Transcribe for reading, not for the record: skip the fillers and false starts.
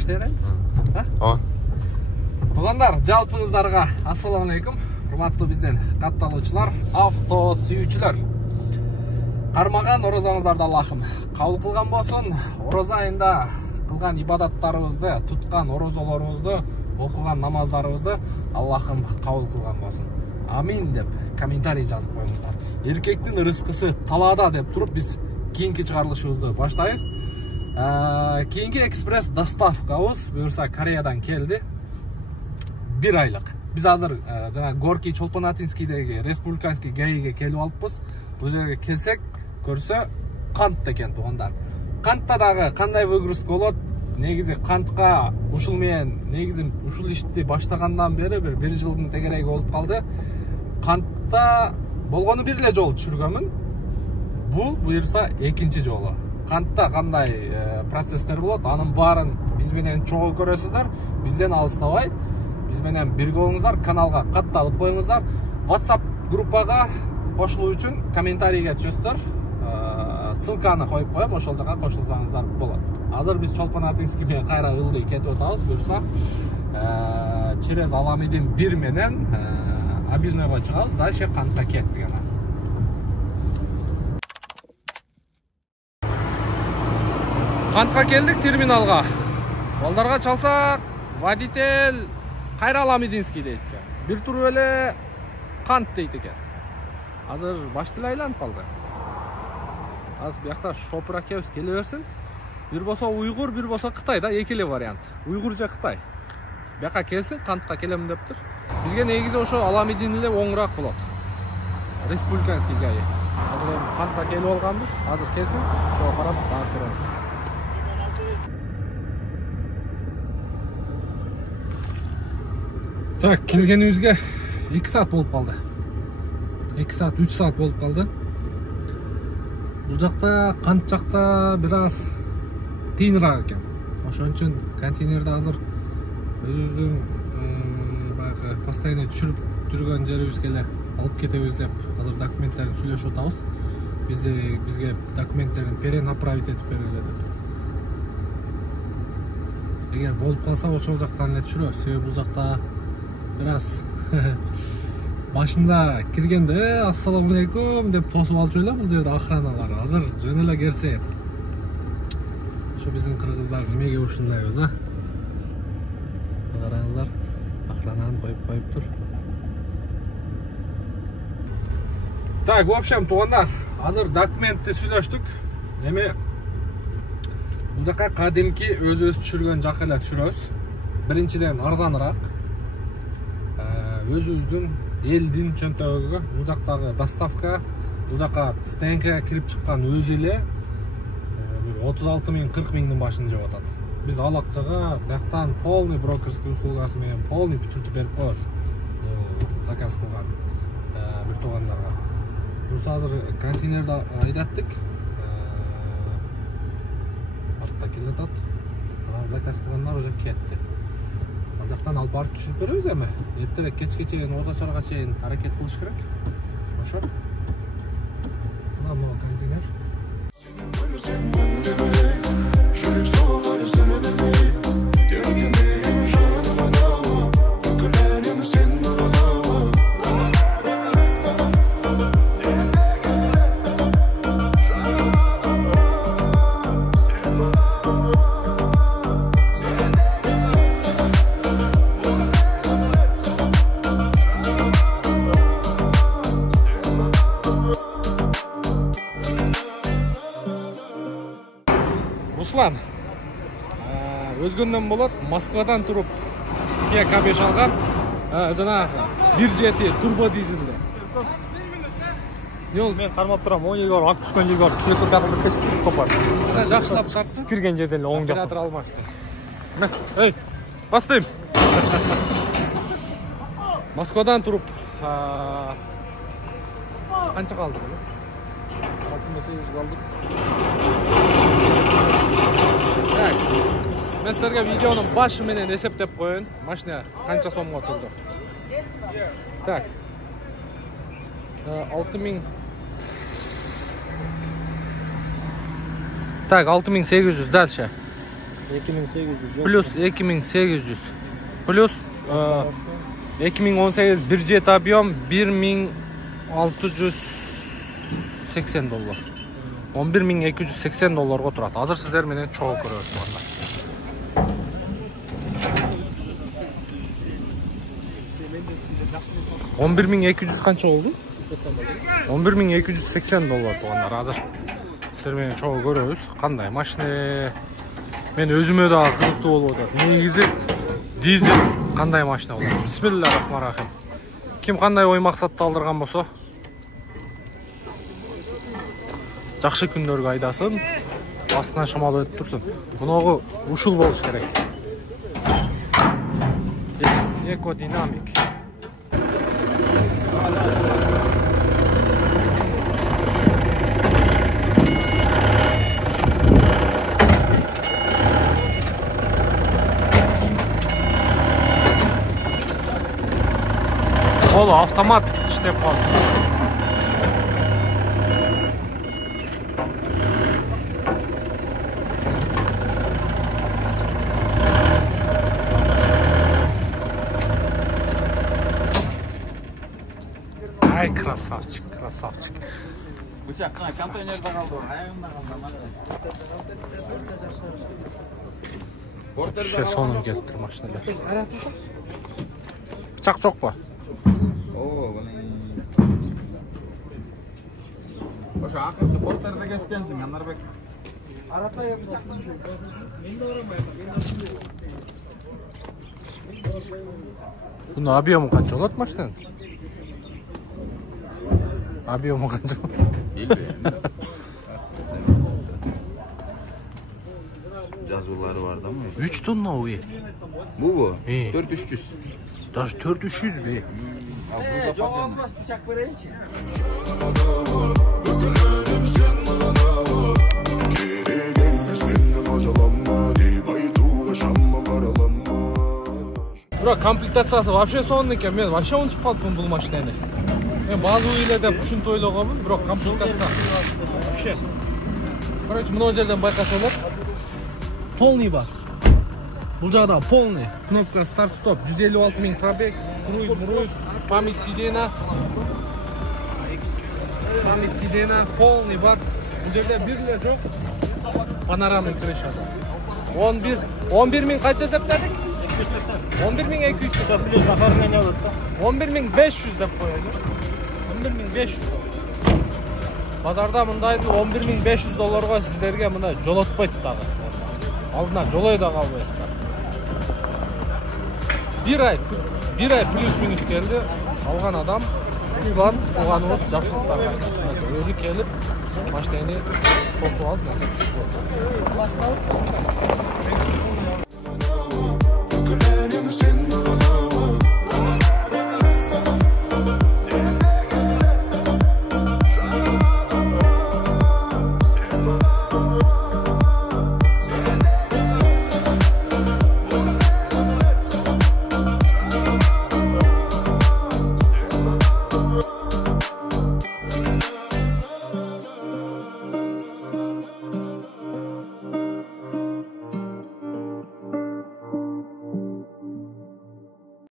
Баштайын? Ооба. Туугандар, жалпыңыздарга ассаламу алейкум. Урматтуу бизден катталуучулар, авто сүйүүчүлөр. Кармаган орозоңуздарды Аллахым кабыл кылган болсун. Орозо айында кылган ибадаттарыбызды, туткан орозолорубузду, окуган намаздарыбызды Аллахым кабыл кылган болсун. Амин деп комментарий жазып коюңуздар. Эркектин рызкысы талаада деп туруп биз кийинки чыгарылышыбызды баштайбыз. Кийинки экспресс доставкабыз буюрса Кореядан келди. 1 айлык. Биз азыр жана Горький Чолпонатинскийдеги республиканский ГАИге келип алыппыз. Бул жерге келсек, көрсө кант экен туугандар. Кантта дагы кандай выгрузка болот? Негизи кантка ушул менен негизи ушул ишти баштагандан бери бир 1 жылдын тегереги болуп калды. Кантта болгону бир эле жолу түшүргөнмүн. Бул буюрса экинчи жолу. Кантта кандай процесстер болот? Анын баарын биз менен чогуу көрөсүздөр. Бизден алыстабай, биз менен бирге болуңуздар, каналга катталып коюңуздар. WhatsApp группага кошулуу үчүн комментарийге түшөсүздөр. Ссылканы коюп коем, ошол жака кошулсаңыздар болот. Азыр биз Чолпонатинский менен кайра ылдый кетип атабыз. Буюрса через Аламидин 1 менен Объезднойго чыгабыз, дальше кантка кеттик ана. Кантка келдик, терминалга. Балдарга чалсак, водитель кайра Аламидинский дейт экен. Бир туруп эле кант дейт экен. Азыр баштылы айланып калды. Азыр биякта шопур акебиз келе берсин. Бир болсо уйгур, бир болсо Кытай да, эки эле вариант. Уйгур же Кытай. Бияка келсин, кантка келем дептир. Бизге негизи ошо Аламидин эле оңураак болот. Республиканский ГАИ. Азыр эми кантка келип алганбыз. Азыр келсин, ошого карап дагы көрөбүз. Так, келгенибизге 2 саат болуп калды. 2 саат, 3 саат болуп калды. Бул жакта, кант жакта бир аз кыйыныраак экен. Ошон үчүн контейнерди азыр өзүбүздүн баягы постоянно түшүрүп жүргөн жерибизге эле алып кетебиз деп азыр документтерин сүйлөшүп атабыз. Бизге документтерин перенаправить этип бергиле деп. Эгер болуп калса, ошол жактан эле түшүрөбүз. Себеби бул жакта бир аз башында киргенде ассаламу алейкум деп тосуп алчу эле бул жерде охраналар. Азыр жөн эле кирсе. Ошо биздин кыргыздар немеге ушундайбыз, а? Караңыздар, охрананы коюптур. Так, в общем, туугандар, азыр документти сүйлөштүк. Эми бул жака кадимки өзүбүз түшүргөн жак эле түшүрөбүз. Биринчиден арзаныраак. Өзүбүздүн элдин чөнтөгүгө, бул жактагы доставка, бул жака стенкага кирип чыккан өзү эле 36.000-40 миңдин башын жеп атат. Биз ал акчага бияктан полный брокерский услугасы менен полный бүтүртүп берип коебуз. Заказ кылган бир туугандарга. Буюрса азыр контейнерди айдаттык. Атта келатат. Анан заказ кылгандар уже кетти. Ал жактан алып барып түшүрүп беребиз эми. Эртерээк кечке чейин, ооза чарга чейин аракет кылыш керек. Ошо. Мына контейнер. Руслан, өзгөндөн болот, Москвадан туруп Kia K5 алган, жана 1.7 турбо дизелде. Жол мен кармап турам, 10 жыл бар, ак түшкөн жыл бар, силектор такылып кесип чыгып копар. Жакшылап тартсын. Кирген жерден эле оң жак. Оператор алмашты. Эй, бастайм. Москвадан туруп канча калды? 6800 калдык. Так. Мен силерге видеонун башы менен эсептеп коеюн. Машина канча сомго турду? Так. 6000. Так, 6800 дальше. 2800. Plus 2800. Plus 2018 bir jet объем 1680 dollar. 11280 dollarga turadi. Hozir sizlar meni cho'g' ko'ryapsizlar. 11200 qancha oldu? 11280 dollar tuğanlar hazır. Sizler meni cho'g' ko'ryapsiz. Qanday mashina? Men o'zimga da qiziqdi bo'lib o'tadi. Negizi dizel qanday mashina bo'ladi? Bismillahirrohmanirrohim. Kim qanday o'y maqsadda aldirgan bo'lsa, yaxshi kunlarga aydasin. Aslında shamol o'tib tursin. Bunog'i ushul bo'lish kerak. Ekodinamik. Kolu avtomat işte kol. Ay krasavчик, krasavчик. Bıçak konteynerde kaldı. Ayağımda kaldı. İşte sonum getir maşinalar. Bıçak çok mu? Oo, bu Boşa akıllı porterde geçkensin. Yanlar bek. Arataya bıçak mı? Bu ne yapıyor mu kaç olat maşinen? Yapıyor mu kaç? Bilmiyorum. Yazıları vardı ama. 3 ton ne oluyor? Bu. İyi. 4300. Daş 400 be. Çok olmaz bıçak vereyim ki. Bura komplektatsiyasi вообще sonun ekan. Men вообще unutib qoldim bu mashinani. Men ba'zi uylarda shunday o'ylaganman, biroq komplektatsiya вообще. Короче, mana yerdan bayqasalar, полный bor. Bu joyda полный. Knopka start stop 156 ming pробег, cruise, память сиденья. Память сиденья полный bor. Bu yerda birlar yo'q. Panoramik krishasi. 11 ming qancha hisobladik? 11.200 Plus safarına ne olur da? 11.500 deb qo'yaylik. 11.500. Bozorda bunday 11.500 dollarga sizlarga buni jo'latmaydi tag'i. Oldindan jo'layda qolmaysizlar. Bir ay plus minus keldi. Algan adam Ruslan o'g'animiz yaxshiliklar o'zi kelib mashinani to'sib oldi.